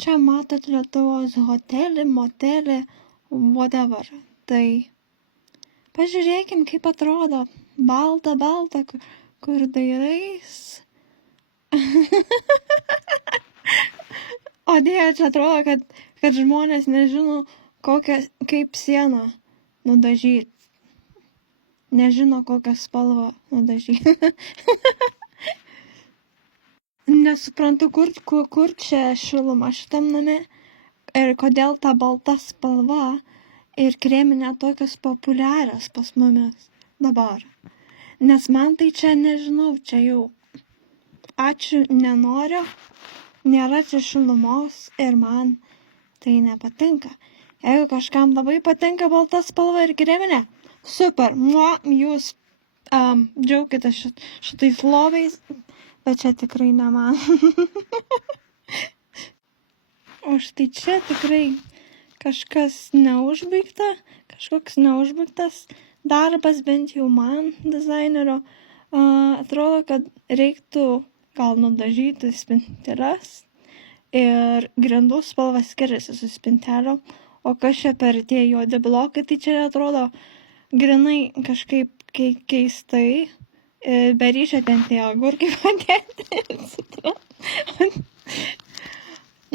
Čia matot Lietuvos hotelį, motelį, whatever. Tai pažiūrėkim, kaip atrodo. Balta, kur dairais. O Dieve, čia atrodo, kad žmonės nežino, kaip sieną nudažyti. Nežino, kokią spalvą nudažyti. Nesuprantu, kur čia šiluma šitam name ir kodėl ta balta spalva ir kreminė tokios populiarios pas mumis dabar. Nes man tai čia nežinau, čia jau ačiū nenoriu, nėra čia šilumos ir man tai nepatinka. Jeigu kažkam labai patinka balta spalva ir kreminė, super, jūs džiaukitės šitais lobiais, bet čia tikrai ne man. O štai čia tikrai kažkas neužbaigta, kažkoks neužbaigtas darbas, bent jau man, dizainerio. Atrodo, kad reiktų gal nudažyti spinteles ir grindų spalva skiriasi su spintelio, o kas čia per tie juodi blokai, tai čia atrodo grinai kažkaip keistai. Be ryšio ten tie agurkai padėti.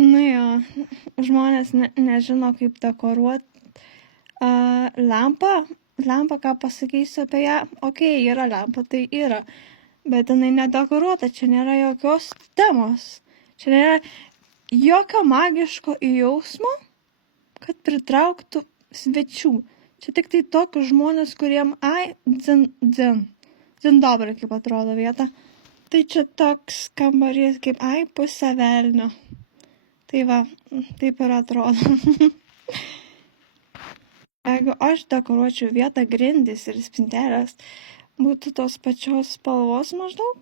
Nu jo, žmonės nežino, kaip dekoruoti. Lempa, ką pasakysiu apie ją. Okei, yra lempa, tai yra. Bet jinai nedekoruota, čia nėra jokios temos. Čia nėra jokio magiško jausmo, kad pritrauktų svečių. Čia tik tai tokius žmonės, kuriem, dzin dobrai, kaip atrodo vieta. Tai čia toks kambarys, kaip, pusė velnio. Tai va, taip ir atrodo. Jeigu aš dekoruočiau vietą grindys ir spintelės, būtų tos pačios spalvos maždaug,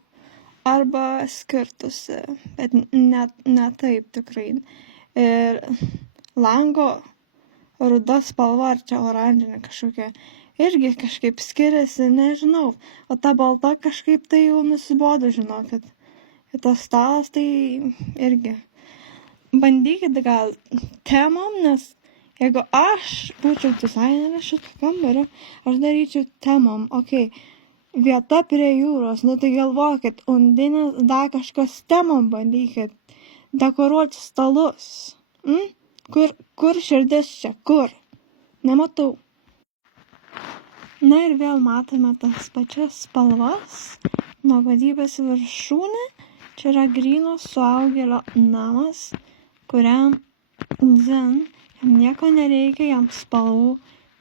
arba skirtusi, bet ne taip tikrai. Ir lango ruda spalva, ar čia oranžinė kažkokia, irgi kažkaip skiriasi, nežinau. O ta balta kažkaip tai jau nusibodo, žinokit. Ir tas stalas tai irgi. Bandykit gal temom, nes jeigu aš būčiau dizainerė šito kambario, aš daryčiau temom. Okei, vieta prie jūros, nu tai galvokit, undinės, dar kažkas temom bandykit. Dekoruoti stalus. Kur širdis čia? Kur? Nematau. Na ir vėl matome tas pačias spalvas. Nuobodybės viršūnė. Čia yra gryno suaugėlio namas, kuriam jam nieko nereikia, jam spalvų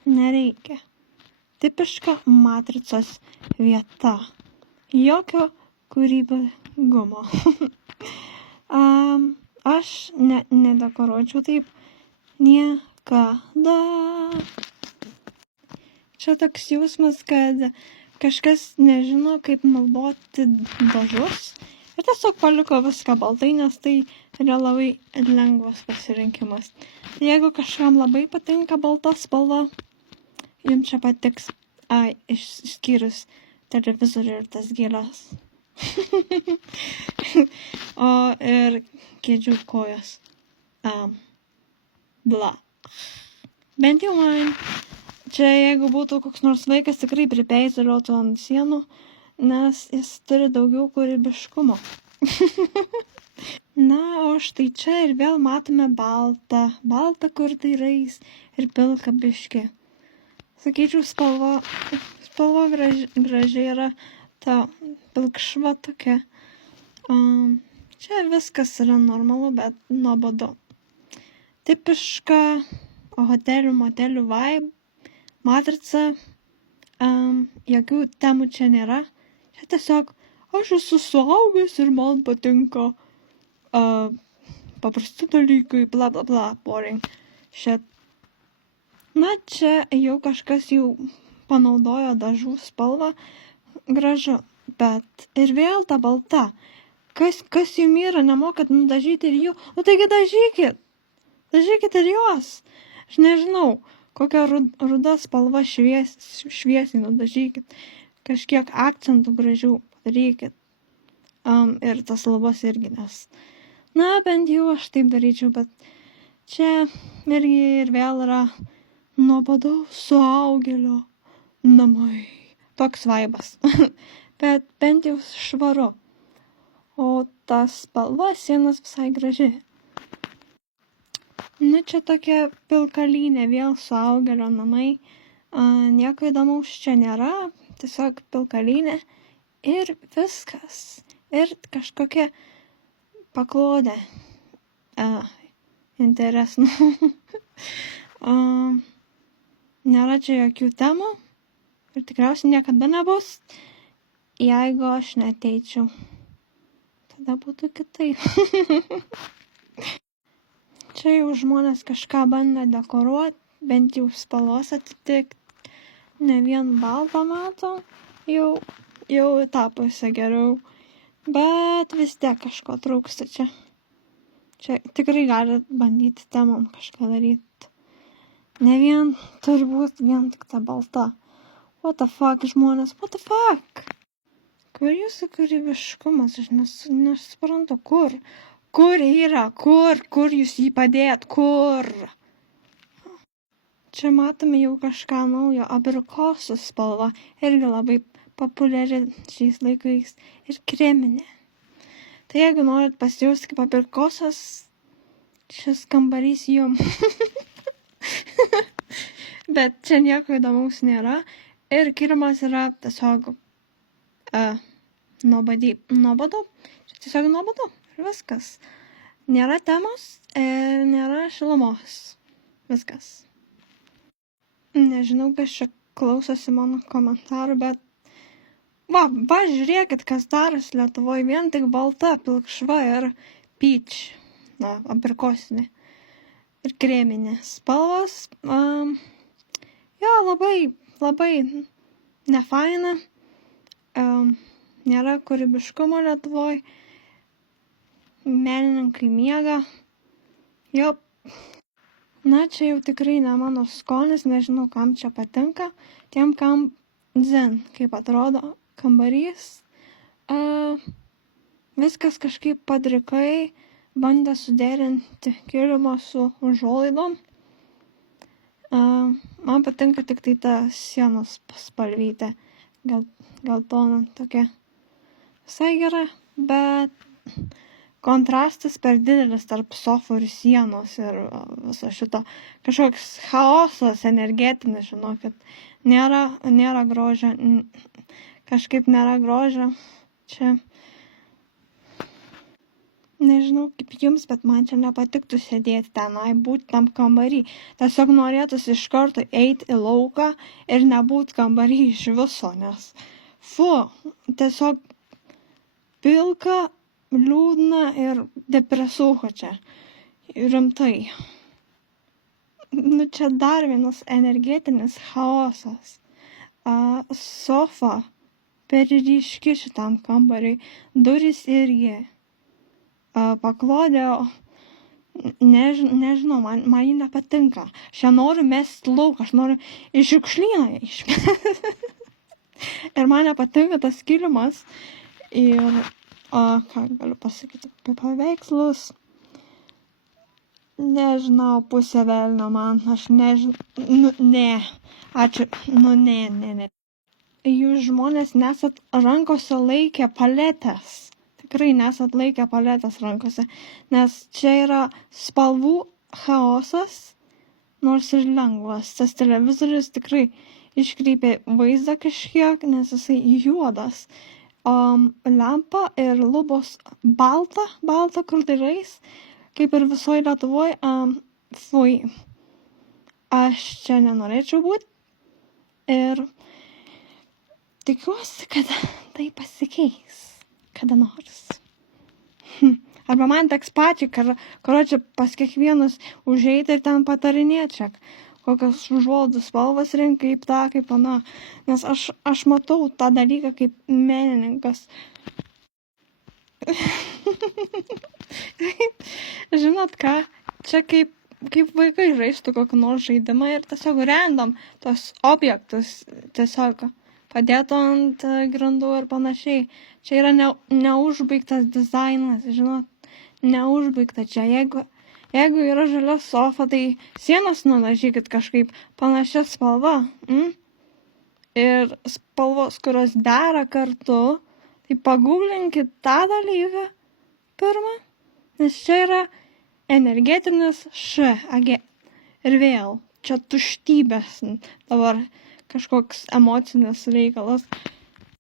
nereikia. Tipiška matricos vieta. Jokio kūrybingumo. Aš nedekoruočiau taip niekada. Čia toks jausmas, kad kažkas nežino, kaip naudoti dažus ir tiesiog paliko viską baltai, nes tai yra labai lengvas pasirinkimas. Jeigu kažkam labai patinka balta spalva, jums čia patiks, išskyrus televizorių ir tas gėles. O ir kėdžių kojos. Bla. Bent jau man. Čia jeigu būtų koks nors vaikas, tikrai pripeizeliotų ant sienų, nes jis turi daugiau kūrybiškumo. Na, o štai čia ir vėl matome baltą kur dairais ir pilka biškį. Sakyčiau, spalva gražiai yra ta pilkšva tokia. Čia viskas yra normalu, bet nuobodu. Tipiška hotelių, motelių vibe. Matrica, jokių temų čia nėra. Čia tiesiog, aš esu suaugęs ir man patinka paprasti dalykai, bla bla bla, boring. Na, čia jau kažkas jau panaudojo dažų spalvą, gražu, bet ir vėl ta balta. Kas jum yra, nemokat nudažyti ir jų, nu taigi dažykit ir juos. Aš nežinau. Kokią rudą spalvą šviesiai nudažykit. Kažkiek akcentų gražių padarykit. Ir tas lubas irgi, nes Na, bent jau aš taip daryčiau, bet čia irgi ir vėl yra nuobodaus suaugėlio namai. Toks vaibas. Bet bent jau švaru. O ta spalva sienos visai graži. Nu, čia tokia pilkalynė, vėl suaugėlio namai. Nieko įdomaus čia nėra, tiesiog pilkalynė ir viskas. Ir kažkokia paklodė. Interesno. Nėra čia jokių temų ir tikriausiai niekada nebus, jeigu aš neteičiau. Tada būtų kitaip. Čia jau žmonės kažką bandė dekoruoti, bent jau spalvos atitikti. Ne vien baltą matau, jau tą pusę geriau. Bet vis tiek kažko trūksta čia. Čia tikrai gali bandyti temom kažką daryti. Ne vien turbūt vien tik ta balta. What the fuck, žmonės, what the fuck? Kur jūsų kūrybiškumas? Aš nesuprantu, kur? Kur yra? Kur jūs jį padėt? Kur? Čia matome jau kažką naujo. Abrikosų spalva. Irgi labai populiari šiais laikais. Ir kreminė. Tai jeigu norit pasijausti kaip abrikosas, šis kambarys jum. Bet čia nieko įdomaus nėra. Ir kilimas yra tiesiog nuobodu. Čia tiesiog nuobodu. Ir viskas. Nėra temos ir nėra šilumos. Viskas. Nežinau, kas čia klausosi mano komentarų, bet va, žiūrėkit, kas darosi Lietuvoje. Vien tik balta, pilkšva ir peach. Na, abrikosinė. Ir kreminė spalvos. Jo, labai nefaina. Nėra kūrybiškumo Lietuvoje. Menininkai miega. Jop. Na, čia jau tikrai ne mano skonis, nežinau, kam čia patinka. Tiem, kam dzin, kaip atrodo kambarys. Viskas kažkaip padrikai, bandė suderinti kilimą su užuolaidom. Man patinka tik tai ta sienos spalvytė. Geltona tokia visai gera, bet kontrastas per didelis tarp sofų ir sienos ir viso šito. Kažkoks chaosas energetinis, žinokit. Nėra grožio. Kažkaip nėra grožio. Čia. Nežinau kaip jums, bet man čia nepatiktų sėdėti tenai, būti tam kambarį. Tiesiog norėtųsi iš karto eiti į lauką ir nebūti kambarį iš viso, nes tiesiog pilka, liūdna ir depresuoja čia. Rimtai. Nu, čia dar vienas energetinis chaosas. Sofa per ryški šitam kambariui. Durys irgi. Paklodė, nežinau, man jį nepatinka. Aš noriu mesti lauk, aš noriu iš šiukšlyną išmesti. Ir man nepatinka tas kilimas. Ir ką galiu pasakyti apie paveikslus? Nežinau, pusė velnio man, aš nežinau, ne, ačiū, ne. Jūs žmonės nesat rankose laikę paletės. Tikrai nesat laikę paletės rankose, nes čia yra spalvų chaosas, nors ir lengvas. Tas televizorius tikrai iškreipė vaizdą kažkiek, nes jisai juodas. Lempa ir lubos balta krūdeliais, kaip ir visoje Lietuvoje. Aš čia nenorėčiau būti ir tikiuosi, kad tai pasikeis. Kada nors. Arba man teks pačiai, karočią pas kiekvienus užeiti ir ten patarinėti čia, kokios užuolaidų spalvas rinkai, kaip tą, kaip ana. Nes aš matau tą dalyką kaip menininkas. Žinot ką, čia kaip vaikai žaistų kokį nors žaidimą ir tiesiog random tos objektus tiesiog padėtų ant grindų ir panašiai. Čia yra neužbaigtas dizainas, žinot, neužbaigta čia. Jeigu yra žalia sofa, tai sienas nudažykit kažkaip panašia spalva. Ir spalvos, kurios dera kartu, tai paguglinkit tą dalyką pirmą, nes čia yra energetinis ir vėl, čia tuštybės dabar kažkoks emocinis reikalas.